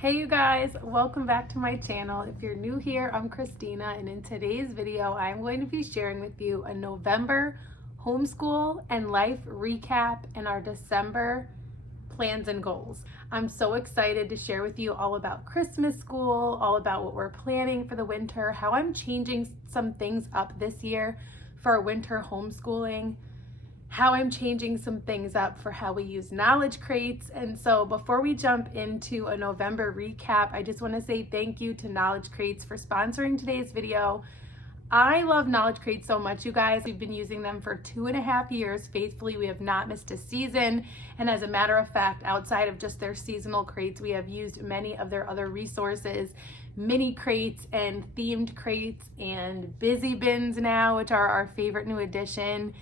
Hey you guys, welcome back to my channel. If you're new here, I'm Christina, and in today's video, I'm going to be sharing with you a November homeschool and life recap and our December plans and goals. I'm so excited to share with you all about Christmas school, all about what we're planning for the winter, how I'm changing some things up this year for our winter homeschooling, how I'm changing some things up for how we use knowledge crates. And so before we jump into a November recap, I just want to say thank you to Knowledge Crates for sponsoring today's video. I love Knowledge Crates so much, you guys. We've been using them for 2.5 years faithfully. We have not missed a season. And as a matter of fact, outside of just their seasonal crates, we have used many of their other resources, mini crates and themed crates and busy bins now, which are our favorite new addition.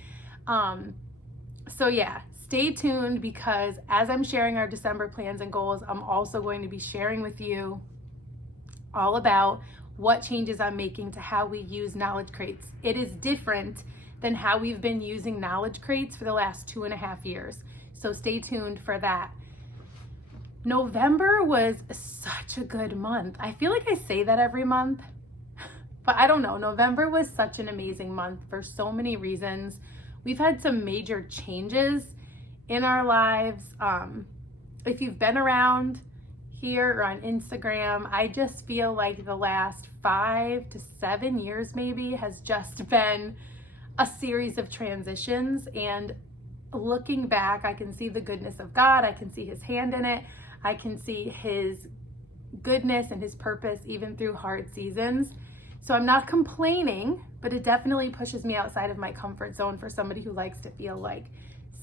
So yeah, stay tuned, because as I'm sharing our December plans and goals, I'm also going to be sharing with you all about what changes I'm making to how we use knowledge crates. It is different than how we've been using knowledge crates for the last 2.5 years. So stay tuned for that. November was such a good month. I feel like I say that every month, but I don't know. November was such an amazing month for so many reasons. We've had some major changes in our lives. If you've been around here or on Instagram, I just feel like the last 5 to 7 years maybe has just been a series of transitions. And looking back, I can see the goodness of God. I can see his hand in it. I can see his goodness and his purpose even through hard seasons. So I'm not complaining, but it definitely pushes me outside of my comfort zone for somebody who likes to feel like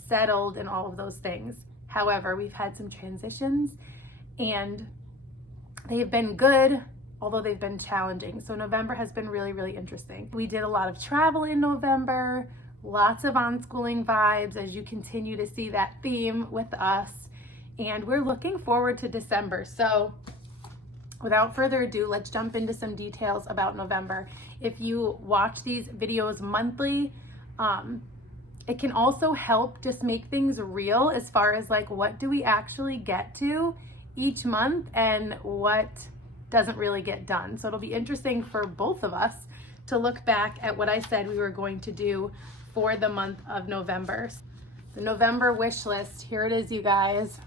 settled and all of those things. However, we've had some transitions and they've been good, although they've been challenging. So November has been really, really interesting. We did a lot of travel in November, lots of unschooling vibes, as you continue to see that theme with us. And we're looking forward to December. So without further ado, let's jump into some details about November. If you watch these videos monthly, it can also help just make things real as far as like, what do we actually get to each month and what doesn't really get done. So it'll be interesting for both of us to look back at what I said we were going to do for the month of November. The November wish list, here it is, you guys.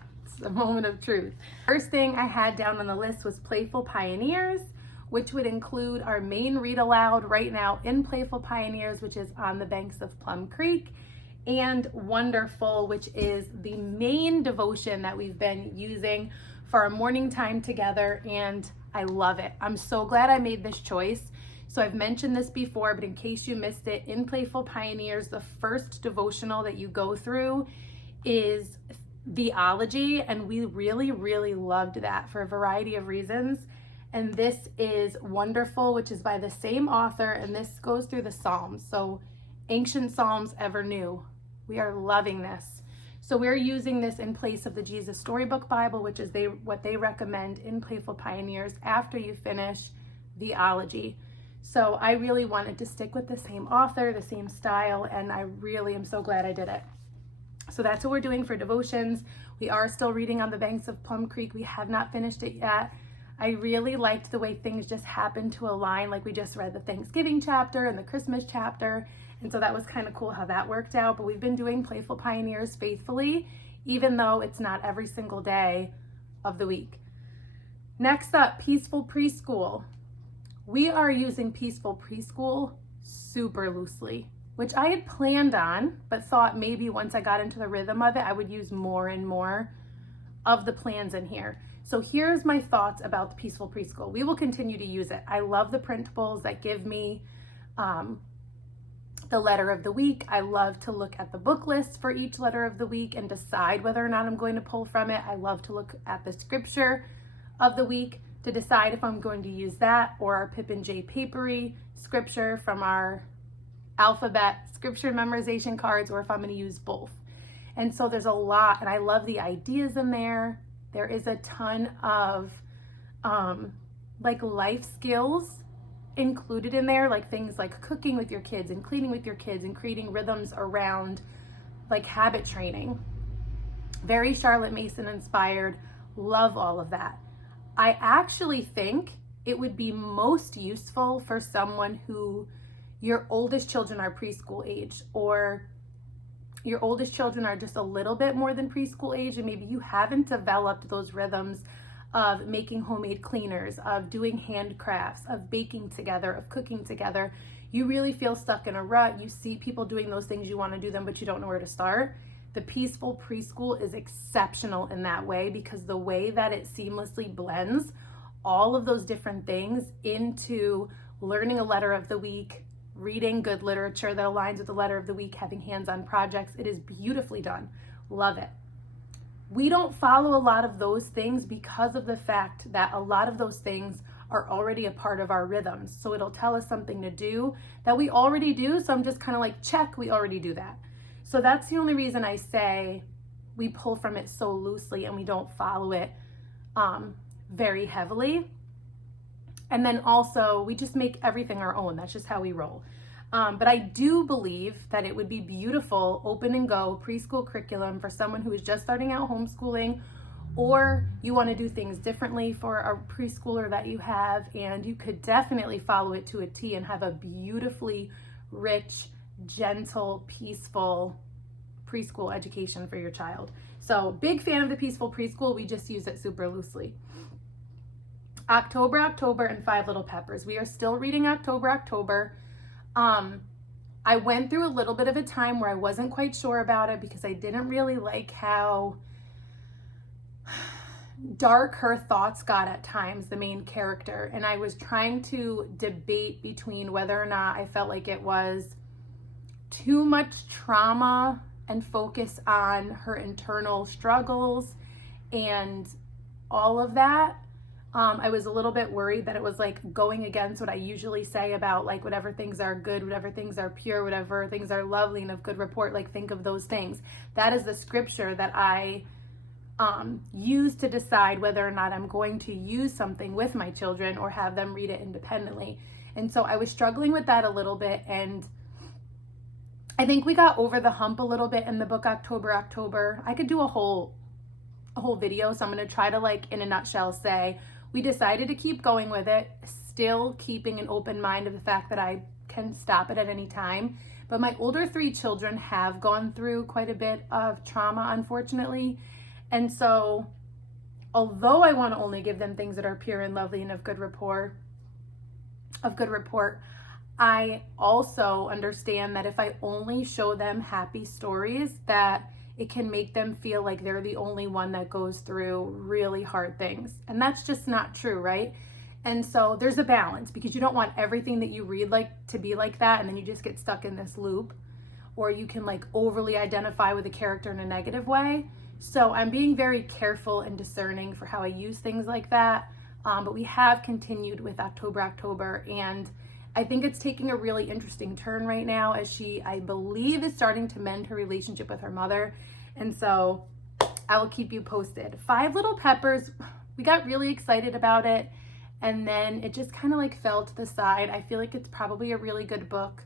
A moment of truth. First thing I had down on the list was Playful Pioneers, which would include our main read aloud right now in Playful Pioneers, which is On the Banks of Plum Creek, and Wonderful, which is the main devotion that we've been using for our morning time together, and I love it. I'm so glad I made this choice. So I've mentioned this before, but in case you missed it, in Playful Pioneers, the first devotional that you go through is theology, and we really, really loved that for a variety of reasons. And this is Wonderful, which is by the same author, and this goes through the Psalms. So ancient Psalms ever new. We are loving this. So we're using this in place of the Jesus Storybook Bible, which is what they recommend in Playful Pioneers after you finish theology. So I really wanted to stick with the same author, the same style, and I really am so glad I did it. So that's what we're doing for devotions. We are still reading On the Banks of Plum Creek. We have not finished it yet. I really liked the way things just happened to align. Like, we just read the Thanksgiving chapter and the Christmas chapter. And so that was kind of cool how that worked out. But we've been doing Playful Pioneers faithfully, even though it's not every single day of the week. Next up, Peaceful Preschool. We are using Peaceful Preschool super loosely, which I had planned on, but thought maybe once I got into the rhythm of it, I would use more and more of the plans in here. So here's my thoughts about the Peaceful Preschool. We will continue to use it. I love the printables that give me the letter of the week. I love to look at the book lists for each letter of the week and decide whether or not I'm going to pull from it. I love to look at the scripture of the week to decide if I'm going to use that or our Pip and J papery scripture from our alphabet scripture memorization cards, or if I'm going to use both. And so there's a lot, and I love the ideas in there. There is a ton of like life skills included in there, like things like cooking with your kids and cleaning with your kids and creating rhythms around like habit training. Very Charlotte Mason inspired. Love all of that. I actually think it would be most useful for someone who your oldest children are preschool age, or your oldest children are just a little bit more than preschool age, and maybe you haven't developed those rhythms of making homemade cleaners, of doing handcrafts, of baking together, of cooking together. You really feel stuck in a rut. You see people doing those things, you want to do them, but you don't know where to start. The Peaceful Preschool is exceptional in that way, because the way that it seamlessly blends all of those different things into learning a letter of the week, reading good literature that aligns with the letter of the week, having hands-on projects. It is beautifully done. Love it. We don't follow a lot of those things because of the fact that a lot of those things are already a part of our rhythms. So it'll tell us something to do that we already do. So I'm just kind of like, check, we already do that. So that's the only reason I say we pull from it so loosely and we don't follow it very heavily. And then also we just make everything our own. That's just how we roll. But I do believe that it would be beautiful, open and go preschool curriculum for someone who is just starting out homeschooling, or you want to do things differently for a preschooler that you have, and you could definitely follow it to a T and have a beautifully rich, gentle, peaceful preschool education for your child. So big fan of the Peaceful Preschool. We just use it super loosely. October, and Five Little Peppers. We are still reading October. I went through a little bit of a time where I wasn't quite sure about it because I didn't really like how dark her thoughts got at times, the main character. And I was trying to debate between whether or not I felt like it was too much trauma and focus on her internal struggles and all of that. I was a little bit worried that it was like going against what I usually say about like whatever things are good, whatever things are pure, whatever things are lovely and of good report, like think of those things. That is the scripture that I use to decide whether or not I'm going to use something with my children or have them read it independently. And so I was struggling with that a little bit, and I think we got over the hump a little bit in the book October. I could do a whole video, so I'm going to try to, like, in a nutshell, say we decided to keep going with it, still keeping an open mind of the fact that I can stop it at any time. But my older 3 children have gone through quite a bit of trauma, unfortunately. And so although I want to only give them things that are pure and lovely and of good report, I also understand that if I only show them happy stories, that it can make them feel like they're the only one that goes through really hard things. And that's just not true, right? And so there's a balance, because you don't want everything that you read like to be like that, and then you just get stuck in this loop, or you can like overly identify with a character in a negative way. So I'm being very careful and discerning for how I use things like that. But we have continued with October, and I think it's taking a really interesting turn right now as she, I believe, is starting to mend her relationship with her mother. And so I will keep you posted. Five Little Peppers, we got really excited about it, and then it just kind of like fell to the side. I feel like it's probably a really good book,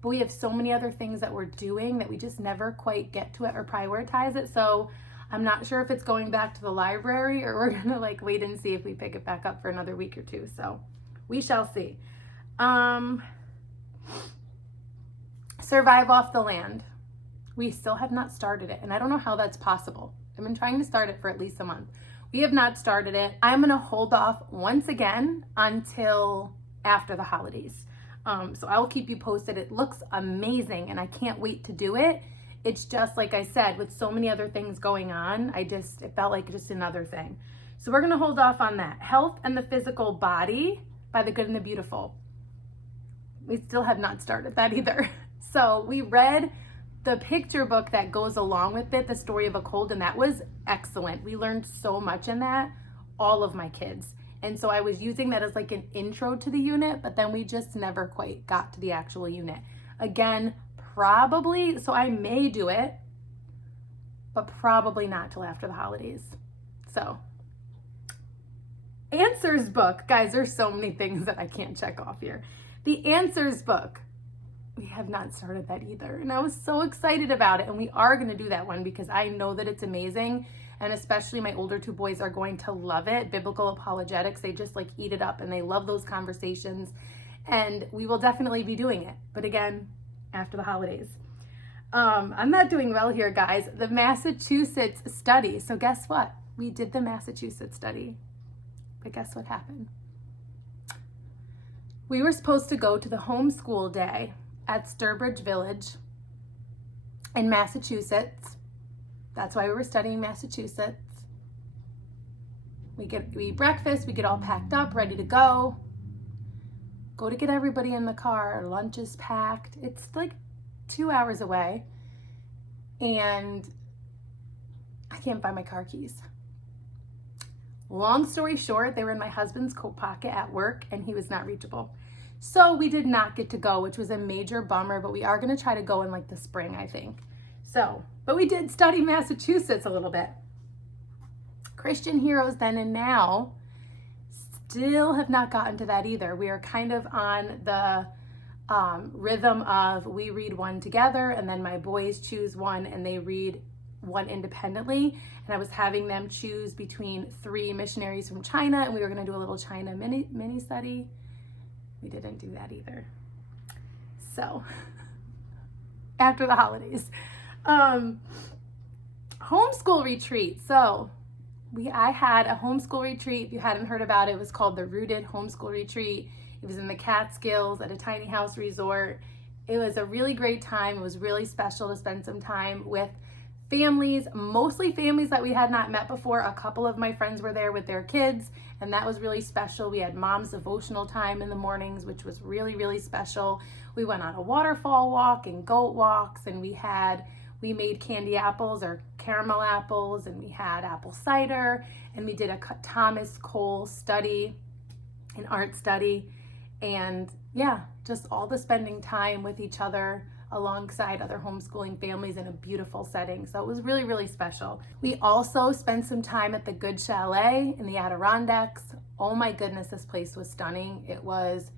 but we have so many other things that we're doing that we just never quite get to it or prioritize it. So I'm not sure if it's going back to the library, or we're gonna like wait and see if we pick it back up for another week or two. So we shall see. Survive Off the Land. We still have not started it, and I don't know how that's possible. I've been trying to start it for at least a month. We have not started it. I'm gonna hold off once again until after the holidays. So I will keep you posted. It looks amazing and I can't wait to do it. It's just, like I said, with so many other things going on, it felt like just another thing. So we're gonna hold off on that. Health and the Physical Body by the Good and the Beautiful. We still have not started that either. So we read the picture book that goes along with it, The Story of a Cold, and that was excellent. We learned so much in that, all of my kids. And so I was using that as like an intro to the unit, but then we just never quite got to the actual unit. Again, probably, so I may do it, but probably not till after the holidays. So, Answers book. Guys, there's so many things that I can't check off here. The Answers book. We have not started that either. And I was so excited about it. And we are going to do that one because I know that it's amazing. And especially my older two boys are going to love it. Biblical apologetics, they just like eat it up and they love those conversations. And we will definitely be doing it. But again, after the holidays. I'm not doing well here, guys. The Massachusetts study. So guess what? We did the Massachusetts study. But guess what happened? We were supposed to go to the homeschool day at Sturbridge Village in Massachusetts. That's why we were studying Massachusetts. We eat breakfast, we get all packed up, ready to go. Go to get everybody in the car, our lunch is packed. It's like 2 hours away. And I can't find my car keys. Long story short, they were in my husband's coat pocket at work and he was not reachable. So we did not get to go, which was a major bummer, but we are going to try to go in like the spring, I think. So, but we did study Massachusetts a little bit. Christian Heroes Then and Now still have not gotten to that either. We are kind of on the rhythm of we read one together and then my boys choose one and they read one independently. And I was having them choose between 3 missionaries from China and we were going to do a little China mini study. We didn't do that either. So after the holidays, homeschool retreat. So I had a homeschool retreat. If you hadn't heard about it, it was called the Rooted Homeschool Retreat. It was in the Catskills at a tiny house resort. It was a really great time. It was really special to spend some time with families, mostly families that we had not met before. A couple of my friends were there with their kids, and that was really special. We had mom's devotional time in the mornings, which was really, really special. We went on a waterfall walk and goat walks, and we made candy apples or caramel apples, and we had apple cider, and we did a Thomas Cole study, an art study, and yeah, just all the spending time with each other alongside other homeschooling families in a beautiful setting. So it was really, really special. We also spent some time at the Good Chalet in the Adirondacks. Oh my goodness, this place was stunning. It was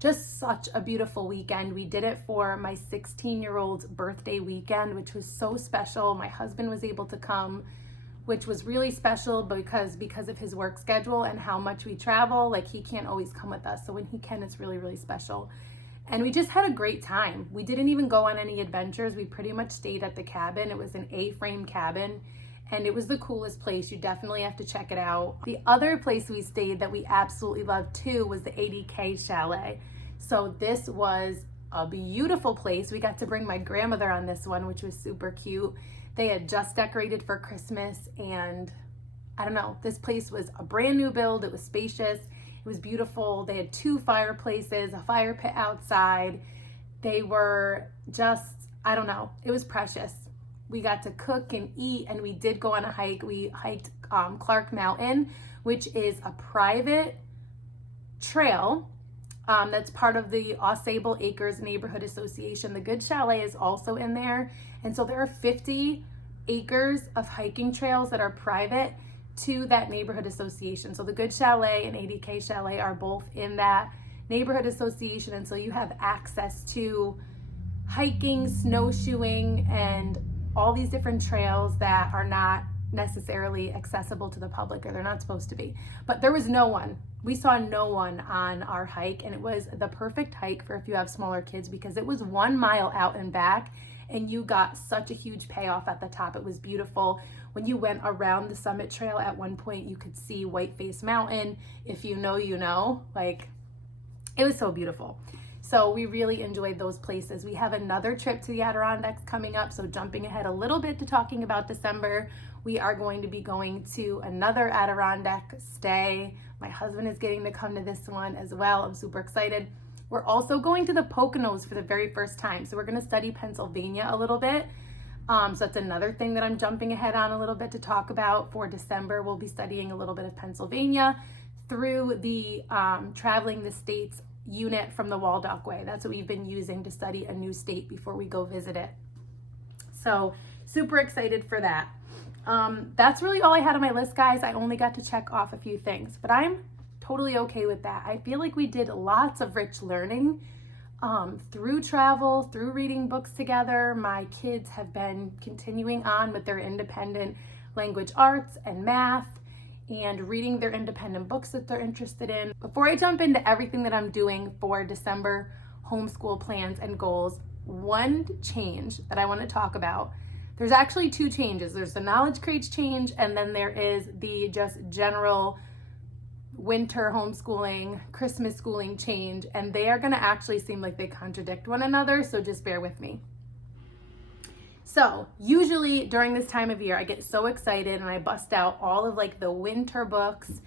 just such a beautiful weekend. We did it for my 16-year-old's birthday weekend, which was so special. My husband was able to come, which was really special because of his work schedule and how much we travel. Like, he can't always come with us. So when he can, it's really, really special. And we just had a great time. We didn't even go on any adventures. We pretty much stayed at the cabin. It was an A-frame cabin and it was the coolest place. You definitely have to check it out. The other place we stayed that we absolutely loved too was the 80K Chalet. So this was a beautiful place. We got to bring my grandmother on this one, which was super cute. They had just decorated for Christmas and I don't know, this place was a brand new build. It was spacious. It was beautiful. They had 2 fireplaces, a fire pit outside. They were just, I don't know, it was precious. We got to cook and eat, and we did go on a hike. We hiked Clark Mountain, which is a private trail that's part of the Ausable Acres Neighborhood Association. The Good Chalet is also in there. And so there are 50 acres of hiking trails that are private to that neighborhood association. So the Good Chalet and 80K Chalet are both in that neighborhood association. And so you have access to hiking, snowshoeing, and all these different trails that are not necessarily accessible to the public, or they're not supposed to be. But there was no one. We saw no one on our hike, and it was the perfect hike for if you have smaller kids because it was 1 mile out and back, and you got such a huge payoff at the top. It was beautiful. When you went around the summit trail, at one point you could see Whiteface Mountain. If you know, you know. Like, it was so beautiful. So we really enjoyed those places. We have another trip to the Adirondacks coming up. So jumping ahead a little bit to talking about December, we are going to be going to another Adirondack stay. My husband is getting to come to this one as well. I'm super excited. We're also going to the Poconos for the very first time. So we're going to study Pennsylvania a little bit. So that's another thing that I'm jumping ahead on a little bit to talk about. For December, we'll be studying a little bit of Pennsylvania through the Traveling the States unit from the Waldock Way. That's what we've been using to study a new state before we go visit it. So super excited for that. That's really all I had on my list, guys. I only got to check off a few things, but I'm totally okay with that. I feel like we did lots of rich learning through travel, through reading books together. My kids have been continuing on with their independent language arts and math, and reading their independent books that they're interested in. Before I jump into everything that I'm doing for December homeschool plans and goals, one change that I want to talk about. There's actually two changes. There's the knowledge crates change, and then there is the just general winter homeschooling, Christmas schooling change, and they are going to actually seem like they contradict one another, so just bear with me. So usually during this time of year, I get so excited and I bust out all of like the winter books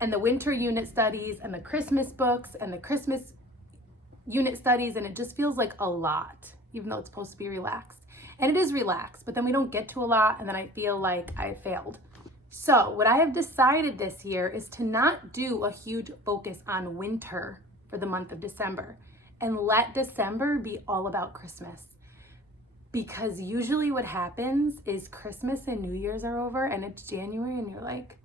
and the winter unit studies and the Christmas books and the Christmas unit studies, and it just feels like a lot, even though it's supposed to be relaxed. And it is relaxed, but then we don't get to a lot, and then I feel like I failed. So what I have decided this year is to not do a huge focus on winter for the month of December, and let December be all about Christmas. Because usually what happens is Christmas and New Year's are over and it's January and you're like,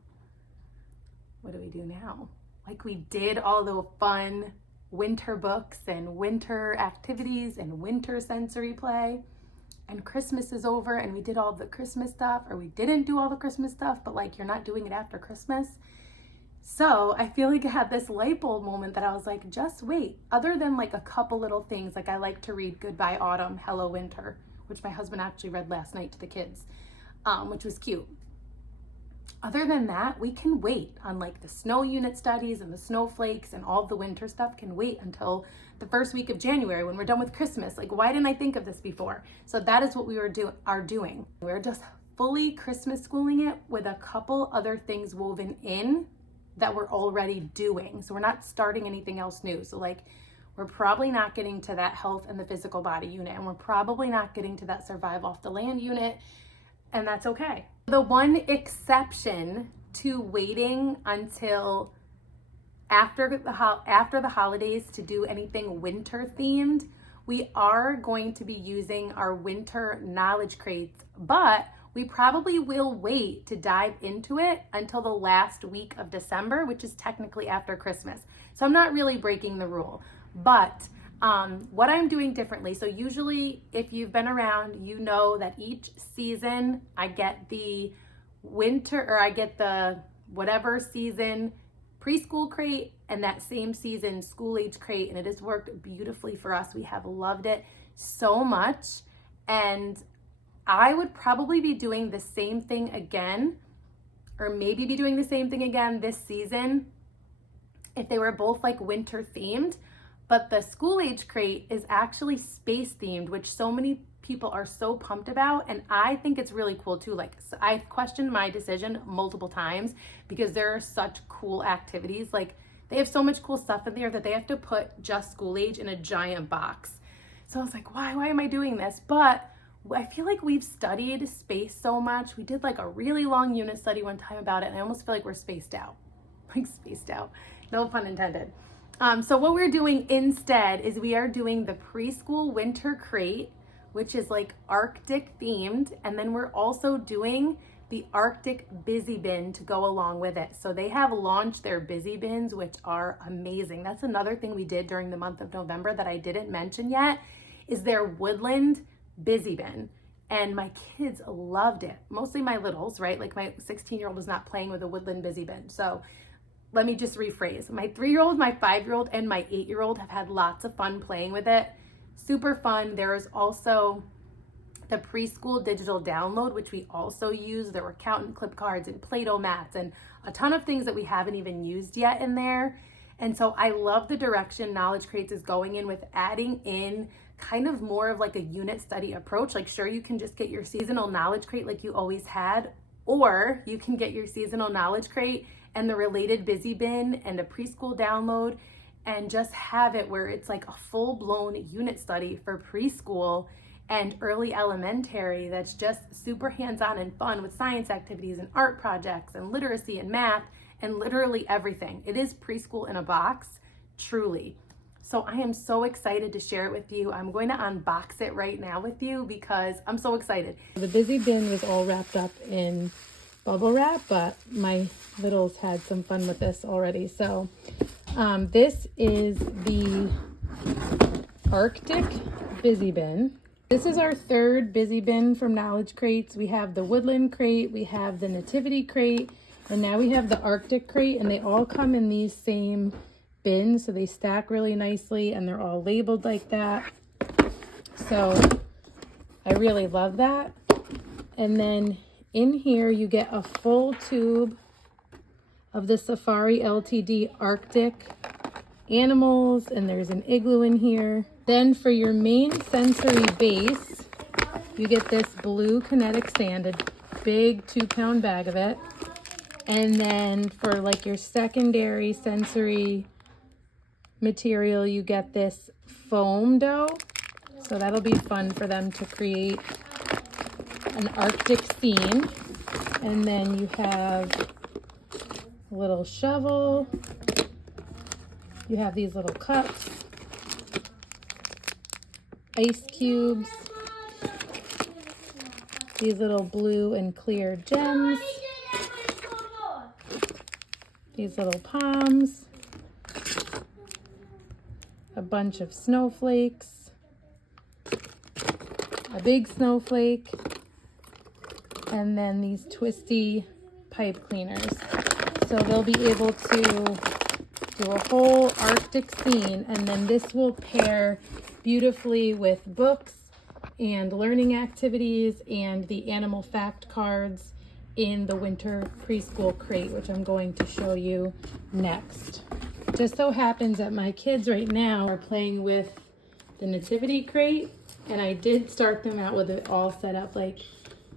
what do we do now? Like, we did all the fun winter books and winter activities and winter sensory play, and Christmas is over and we did all the Christmas stuff, or we didn't do all the Christmas stuff, but like, you're not doing it after Christmas. So I feel like I had this light bulb moment that I was like, just wait. Other than like a couple little things, like I like to read Goodbye Autumn, Hello Winter, which my husband actually read last night to the kids, which was cute. Other than that, we can wait on like the snow unit studies and the snowflakes, and all the winter stuff can wait until the first week of January when we're done with Christmas. Like, why didn't I think of this before? So that is what we are doing. We're just fully Christmas schooling it with a couple other things woven in that we're already doing. So we're not starting anything else new. So like, we're probably not getting to that health and the physical body unit, and we're probably not getting to that survive off the land unit, and that's okay. The one exception to waiting until after the holidays to do anything winter themed, we are going to be using our winter knowledge crates, but we probably will wait to dive into it until the last week of December, which is technically after Christmas. So I'm not really breaking the rule, but what I'm doing differently. So usually if you've been around, you know that each season I get the winter, or I get the whatever season preschool crate, and that same season school age crate, and it has worked beautifully for us. We have loved it so much, and I would probably be doing the same thing again, or maybe be doing the same thing again this season if they were both like winter themed. But the school age crate is actually space themed, which so many people are so pumped about. And I think it's really cool too. Like, so I've questioned my decision multiple times because there are such cool activities. Like, they have so much cool stuff in there that they have to put just school age in a giant box. So I was like, why am I doing this? But I feel like we've studied space so much. We did like a really long unit study one time about it, and I almost feel like we're spaced out. Like, spaced out. No pun intended. So what we're doing instead is we are doing the preschool winter crate, which is like Arctic themed. And then we're also doing the Arctic busy bin to go along with it. So they have launched their busy bins, which are amazing. That's another thing we did during the month of November that I didn't mention yet, is their woodland busy bin. And my kids loved it. Mostly my littles, right? Like, my 16-year-old was not playing with a woodland busy bin. So let me just rephrase. My 3-year-old, my 5-year-old, and my 8-year-old have had lots of fun playing with it. Super fun. There is also the preschool digital download, which we also use. There were count and clip cards and Play-Doh mats and a ton of things that we haven't even used yet in there. And so I love the direction Knowledge Crates is going in with adding in kind of more of like a unit study approach. Like, sure, you can just get your seasonal knowledge crate like you always had, or you can get your seasonal knowledge crate and the related busy bin and a preschool download, and just have it where it's like a full-blown unit study for preschool and early elementary that's just super hands-on and fun with science activities and art projects and literacy and math and literally everything. It is preschool in a box, truly. So I am so excited to share it with you. I'm going to unbox it right now with you because I'm so excited. The busy bin was all wrapped up in bubble wrap, but my littles had some fun with this already. So this is the Arctic busy bin, This is our third busy bin from Knowledge Crates. We have the Woodland Crate, we have the Nativity Crate, and now we have the Arctic Crate, and they all come in these same bins, so they stack really nicely, and they're all labeled like that. So I really love that. And then in here you get a full tube of the Safari Ltd Arctic animals, and there's an igloo in here. Then for your main sensory base, you get this blue kinetic sand, a big 2-pound bag of it. And then for like your secondary sensory material, you get this foam dough. So that'll be fun for them to create an Arctic scene. And then you have a little shovel. You have these little cups, ice cubes, these little blue and clear gems, these little palms, a bunch of snowflakes, a big snowflake, and then these twisty pipe cleaners. So they'll be able to do a whole Arctic scene, and then this will pair beautifully with books and learning activities and the animal fact cards in the winter preschool crate, which I'm going to show you next. Just so happens that my kids right now are playing with the nativity crate, and I did start them out with it all set up like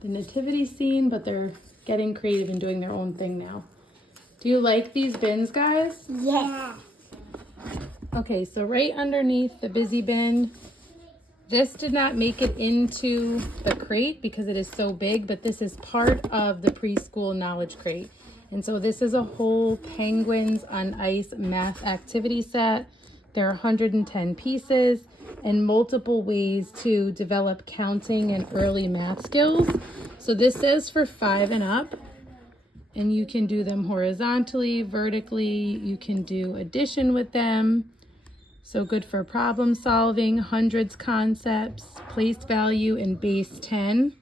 the nativity scene, but they're getting creative and doing their own thing now. Do you like these bins, guys? Yeah. Okay, so right underneath the busy bin, this did not make it into the crate because it is so big, but this is part of the preschool knowledge crate. And so this is a whole Penguins on Ice math activity set. There are 110 pieces and multiple ways to develop counting and early math skills. So this says for 5 and up, and you can do them horizontally, vertically, you can do addition with them. So good for problem solving, hundreds concepts, place value, and base 10.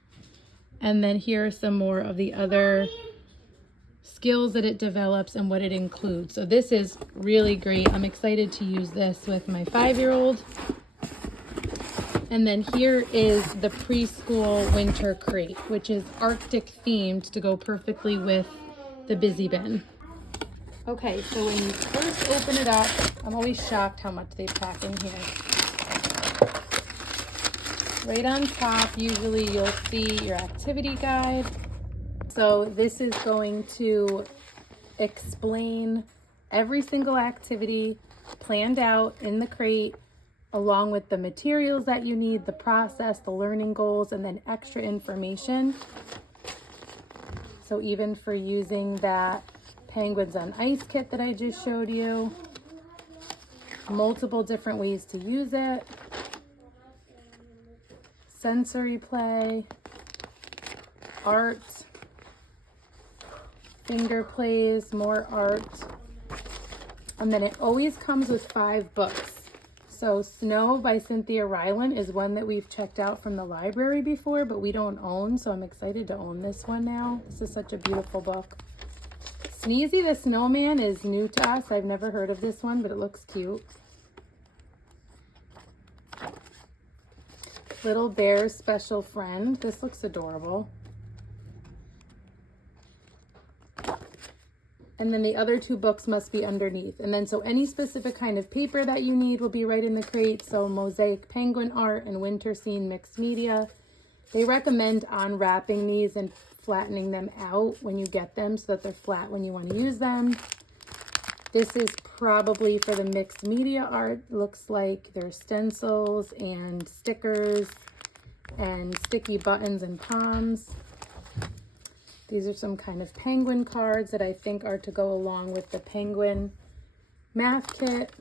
And then here are some more of the other skills that it develops and what it includes. So this is really great. I'm excited to use this with my 5-year-old. And then here is the preschool winter crate, which is Arctic themed to go perfectly with the busy bin. Okay, so when you first open it up, I'm always shocked how much they pack in here. Right on top, usually you'll see your activity guide. So this is going to explain every single activity planned out in the crate, along with the materials that you need, the process, the learning goals, and then extra information. So even for using that Penguins on Ice kit that I just showed you, multiple different ways to use it, sensory play, art, finger plays, more art, and then it always comes with 5 books. So Snow by Cynthia Ryland is one that we've checked out from the library before, but we don't own, so I'm excited to own this one now. This is such a beautiful book. Sneezy the Snowman is new to us. I've never heard of this one, but it looks cute. Little Bear's Special Friend. This looks adorable. And then the other 2 books must be underneath. And then so any specific kind of paper that you need will be right in the crate. So mosaic penguin art and winter scene mixed media. They recommend unwrapping these and flattening them out when you get them so that they're flat when you want to use them. This is probably for the mixed media art. Looks like there's stencils and stickers and sticky buttons and palms. These are some kind of penguin cards that I think are to go along with the penguin math kit.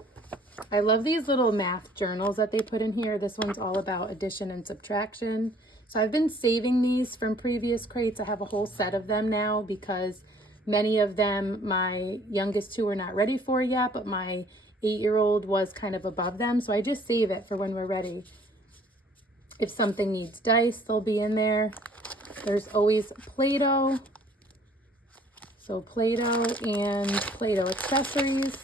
I love these little math journals that they put in here. This one's all about addition and subtraction. So I've been saving these from previous crates. I have a whole set of them now because many of them my youngest 2 are not ready for yet, but my 8-year-old was kind of above them. So I just save it for when we're ready. If something needs dice, they'll be in there. There's always Play-Doh. So Play-Doh and Play-Doh accessories.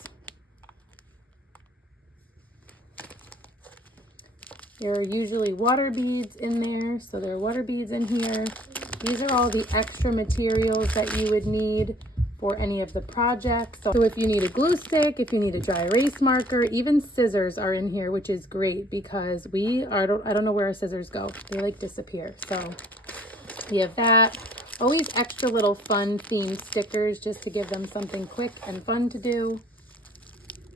There are usually water beads in there, so there are water beads in here. These are all the extra materials that you would need for any of the projects. So if you need a glue stick, if you need a dry erase marker, even scissors are in here, which is great because I don't know where our scissors go. They like disappear. So we have that. Always extra little fun themed stickers just to give them something quick and fun to do.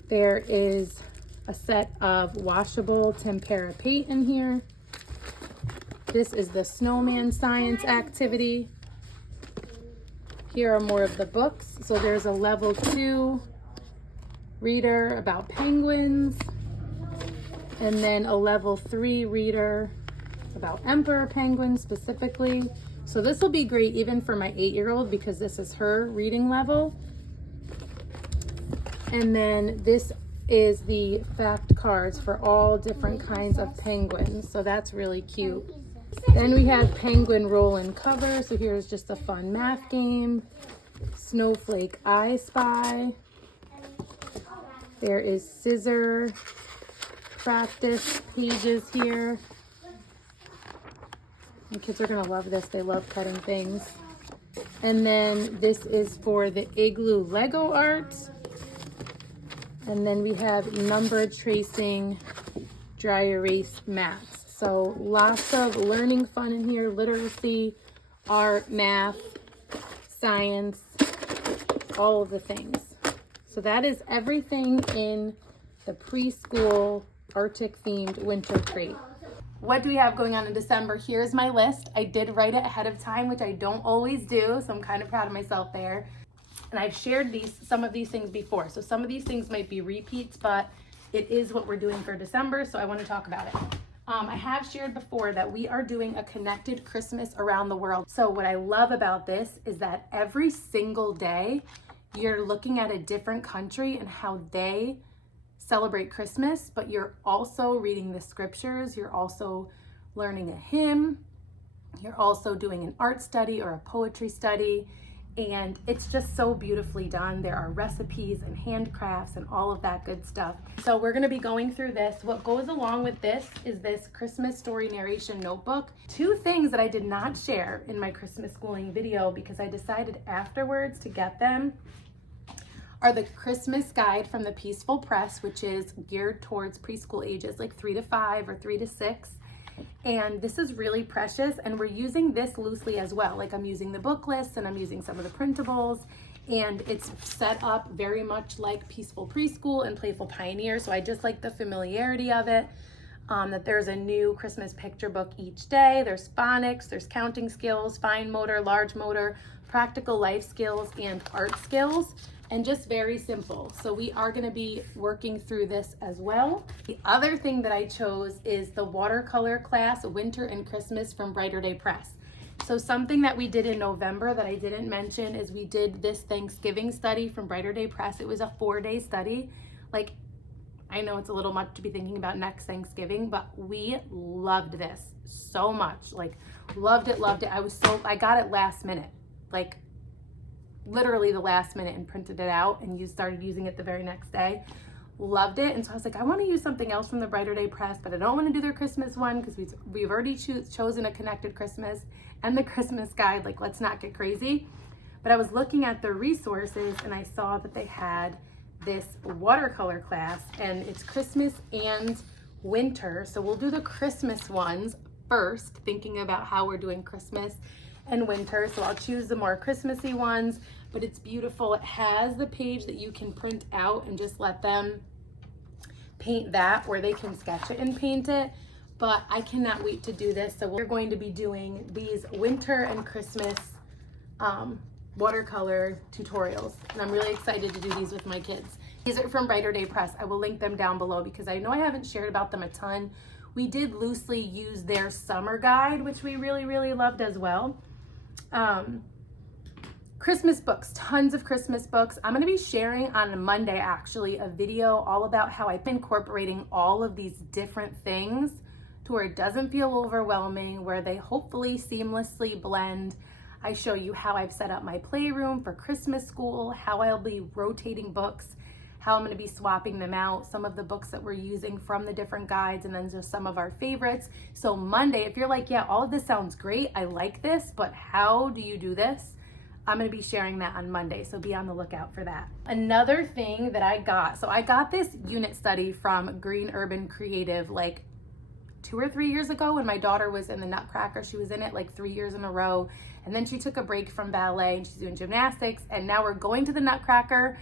There is a set of washable tempera paint in here. This is the snowman science activity. Here are more of the books. So there's a level 2 reader about penguins, and then a level 3 reader about emperor penguins specifically. So this will be great even for my 8-year-old because this is her reading level. And then this is the fact cards for all different kinds of penguins. So that's really cute. Then we have penguin roll and cover. So here's just a fun math game. Snowflake I Spy. There is scissor practice pages here. The kids are gonna love this. They love cutting things. And then this is for the igloo Lego art. And then we have number tracing dry erase mats. So lots of learning fun in here, literacy, art, math, science, all of the things. So that is everything in the preschool Arctic themed winter crate. What do we have going on in December? Here's my list. I did write it ahead of time, which I don't always do, so I'm kind of proud of myself there. And I've shared some of these things before. So some of these things might be repeats, but it is what we're doing for December, so I want to talk about it. I have shared before that we are doing a connected Christmas around the world. So what I love about this is that every single day you're looking at a different country and how they celebrate Christmas, but you're also reading the scriptures, you're also learning a hymn, you're also doing an art study or a poetry study, and it's just so beautifully done. There are recipes and handcrafts and all of that good stuff. So we're going to be going through this. What goes along with this is this Christmas story narration notebook. 2 things that I did not share in my Christmas schooling video because I decided afterwards to get them are the Christmas guide from the Peaceful Press, which is geared towards preschool ages like 3 to 5 or 3 to 6. And this is really precious, and we're using this loosely as well. Like I'm using the book lists and I'm using some of the printables, and it's set up very much like Peaceful Preschool and Playful Pioneer. So I just like the familiarity of it, that there's a new Christmas picture book each day. There's phonics, there's counting skills, fine motor, large motor, practical life skills, and art skills. And just very simple. So we are going to be working through this as well. The other thing that I chose is the watercolor class, Winter and Christmas from Brighter Day Press. So something that we did in November that I didn't mention is we did this Thanksgiving study from Brighter Day Press. It was a 4-day study. Like, I know it's a little much to be thinking about next Thanksgiving, but we loved this so much. Like, loved it. I got it last minute. Like, literally the last minute, and printed it out and started using it the very next day. Loved it. And so I was like, I want to use something else from the Brighter Day Press, but I don't want to do their Christmas one because we've already chosen a connected Christmas and the Christmas guide. Like, let's not get crazy. But I was looking at their resources and I saw that they had this watercolor class, and it's Christmas and winter. So we'll do the Christmas ones first, thinking about how we're doing Christmas and winter. So I'll choose the more Christmassy ones, but it's beautiful. It has the page that you can print out and just let them paint that, or they can sketch it and paint it. But I cannot wait to do this. So we're going to be doing these winter and Christmas watercolor tutorials, and I'm really excited to do these with my kids. These are from Brighter Day Press. I will link them down below because I know I haven't shared about them a ton. We did loosely use their summer guide, which we really, really loved as well. Christmas books, tons of Christmas books. I'm going to be sharing on Monday actually a video all about how I've been incorporating all of these different things to where it doesn't feel overwhelming, where they hopefully seamlessly blend. I show you how I've set up my playroom for Christmas school, how I'll be rotating books, how I'm going to be swapping them out, some of the books that we're using from the different guides, and then just some of our favorites. So Monday, if you're like, yeah, all of this sounds great, I like this, but how do you do this? I'm going to be sharing that on Monday, so be on the lookout for that. Another thing that I got this unit study from Green Urban Creative like 2 or 3 years ago when my daughter was in the Nutcracker. She was in it like 3 years in a row, and then she took a break from ballet and she's doing gymnastics, and now we're going to the Nutcracker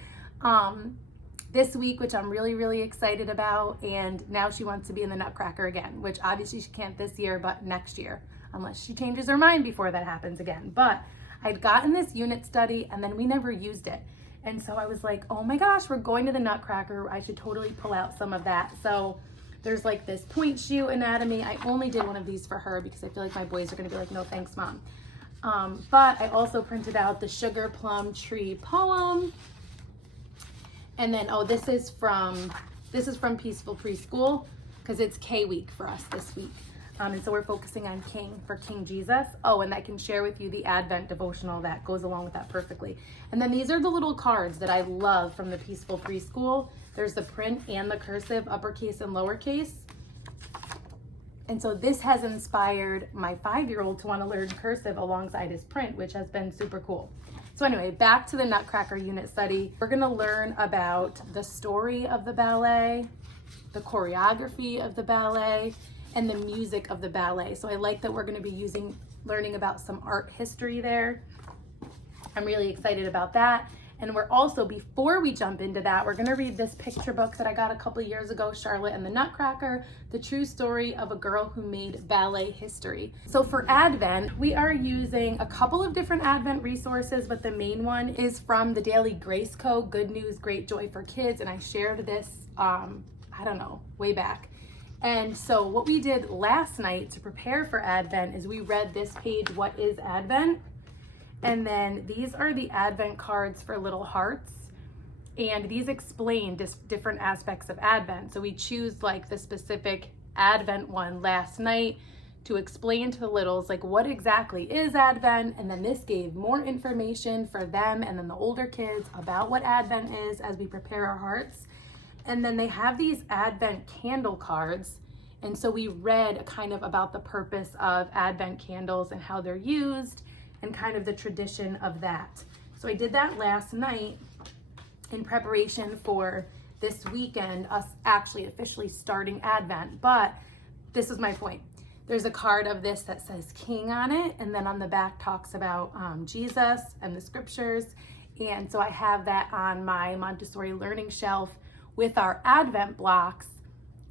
this week, which I'm really, really excited about. And now she wants to be in the Nutcracker again, which obviously she can't this year, but next year, unless she changes her mind before that happens again. But I'd gotten this unit study and then we never used it. And so I was like, oh my gosh, we're going to the Nutcracker. I should totally pull out some of that. So there's like this point shoe anatomy. I only did one of these for her because I feel like my boys are gonna be like, no thanks, Mom. But I also printed out the Sugar Plum Tree poem. And then, oh, this is from Peaceful Preschool because it's K week for us this week. And so we're focusing on King Jesus. Oh, and I can share with you the Advent devotional that goes along with that perfectly. And then these are the little cards that I love from the Peaceful Preschool. There's the print and the cursive, uppercase and lowercase. And so this has inspired my 5-year-old to want to learn cursive alongside his print, which has been super cool. So anyway, back to the Nutcracker unit study. We're gonna learn about the story of the ballet, the choreography of the ballet, and the music of the ballet. So I like that we're gonna be learning about some art history there. I'm really excited about that. And we're also, before we jump into that, we're gonna read this picture book that I got a couple years ago, Charlotte and the Nutcracker, the true story of a girl who made ballet history. So for Advent, we are using a couple of different Advent resources, but the main one is from the Daily Grace Co. Good News, Great Joy for Kids. And I shared this, I don't know, way back. And so what we did last night to prepare for Advent is we read this page, What is Advent? And then these are the Advent cards for little hearts. And these explain different aspects of Advent. So we choose like the specific Advent one last night to explain to the littles like what exactly is Advent. And then this gave more information for them and then the older kids about what Advent is as we prepare our hearts. And then they have these Advent candle cards. And so we read kind of about the purpose of Advent candles and how they're used and kind of the tradition of that. So I did that last night in preparation for this weekend, us actually officially starting Advent. But this is my point. There's a card of this that says King on it, and then on the back talks about Jesus and the scriptures. And so I have that on my Montessori learning shelf with our Advent blocks,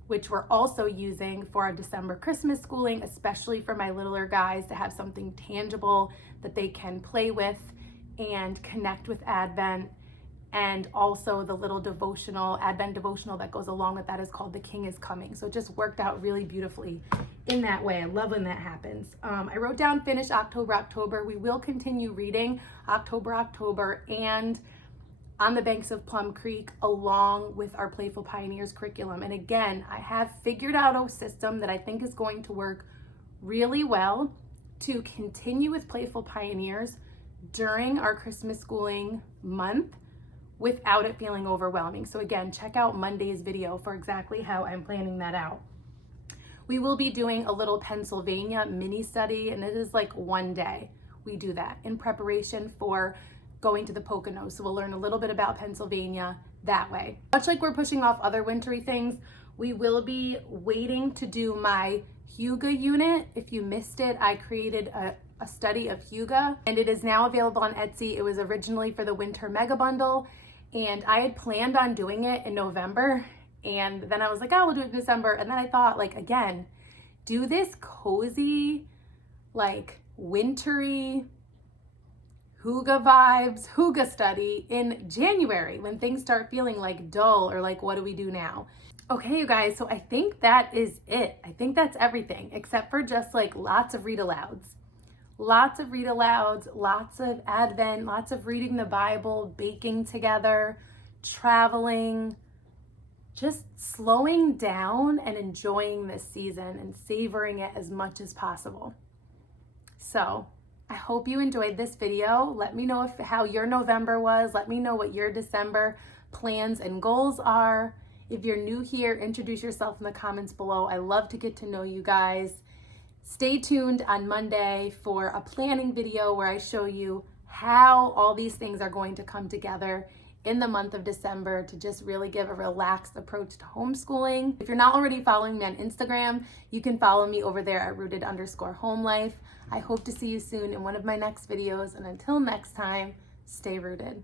which we're also using for our December Christmas schooling, especially for my littler guys to have something tangible that they can play with and connect with Advent. And also the little devotional, Advent devotional that goes along with that is called The King is Coming. So it just worked out really beautifully in that way. I love when that happens. I wrote down finish October. We will continue reading October, and On the Banks of Plum Creek along with our Playful Pioneers curriculum. And again, I have figured out a system that I think is going to work really well to continue with Playful Pioneers during our Christmas schooling month without it feeling overwhelming. So again, check out Monday's video for exactly how I'm planning that out. We will be doing a little Pennsylvania mini study, and it is like one day we do that in preparation for going to the Poconos. So we'll learn a little bit about Pennsylvania that way. Much like we're pushing off other wintry things, we will be waiting to do my Huga unit. If you missed it, I created a study of Huga, and it is now available on Etsy. It was originally for the winter mega bundle, and I had planned on doing it in November, and then I was like, oh, we'll do it in December. And then I thought, like, again, do this cozy, like wintry Huga vibes, Huga study in January when things start feeling like dull or like, what do we do now? Okay, you guys, so I think that is it. I think that's everything except for just like lots of read alouds. Lots of read alouds, lots of Advent, lots of reading the Bible, baking together, traveling, just slowing down and enjoying this season and savoring it as much as possible. So I hope you enjoyed this video. Let me know how your November was. Let me know what your December plans and goals are. If you're new here, introduce yourself in the comments below. I love to get to know you guys. Stay tuned on Monday for a planning video where I show you how all these things are going to come together in the month of December to just really give a relaxed approach to homeschooling. If you're not already following me on Instagram, you can follow me over there at rooted_homelife. I hope to see you soon in one of my next videos, and until next time, stay rooted.